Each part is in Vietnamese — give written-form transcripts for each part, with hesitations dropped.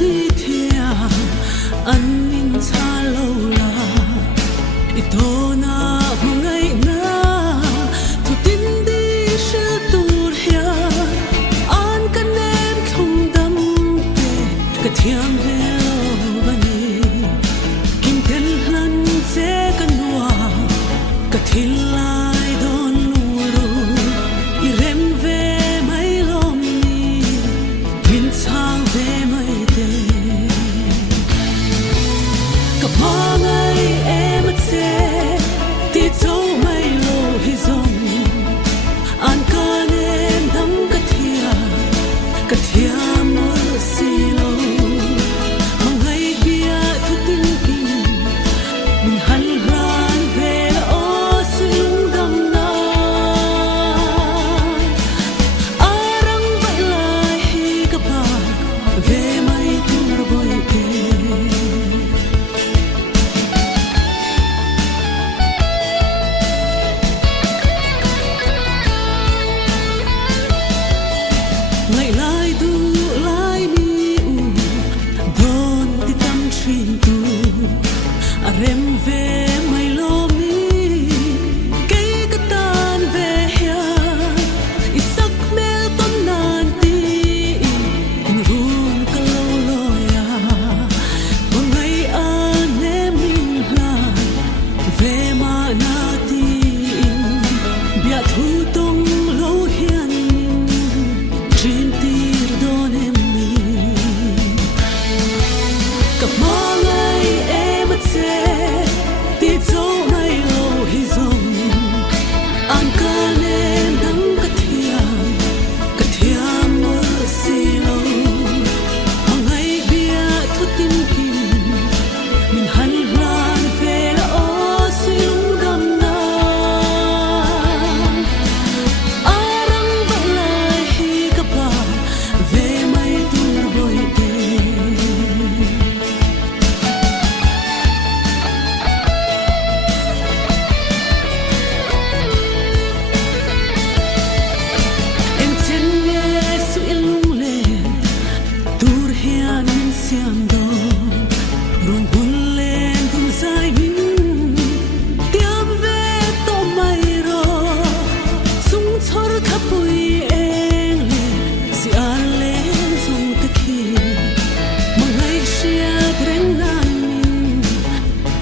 đi thia anh min cha lâu la ito na ngay na thu tin đi sự tu hia an kan em thong dam te ka thiam ve lo bani kim tel lan se kan wa ka thil lai don nuru i rem ve mai lom ni min chang ve mai te ka pa ngai em se ti zo mai lo hi zong an kan em dam ka thia mo si lo mangai bia thu tin kin min hal ran ve o sim dam na arang vai lai hi ka pa ve mai tur boy te ngày lai du lai mi u don ti tam trin tu a rem ve mai lo mi cây ka tan ve ya i sak mel ton nan ti in run ka lo ya mo ngai an em min lai ve ma na ti bia thu tong lo hian Dream tir don em mi Cặp mơ ngay em mất xe Tít dấu mai lo hi dòng An can em đắng cà thiam mơ si lo Mà ngay bia thu tin kim Mình hân lan về là ô si lung đâm na Arang vai lai hi ka pa ve mai tur boy te em chen nghe su ilung le tur hian min siam do ron bul len tum sai min tiam ve to mai ro sung chor khapui eng le si an le sung te khi mangai sia dreng nan min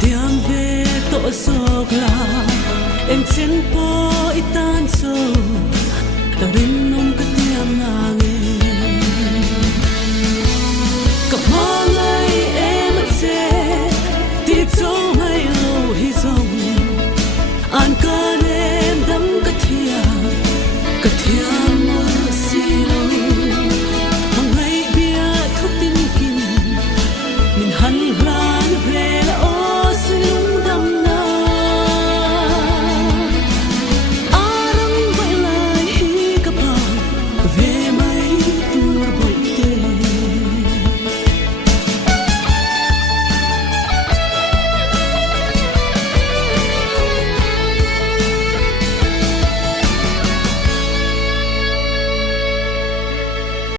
tiam ve to sok la em chen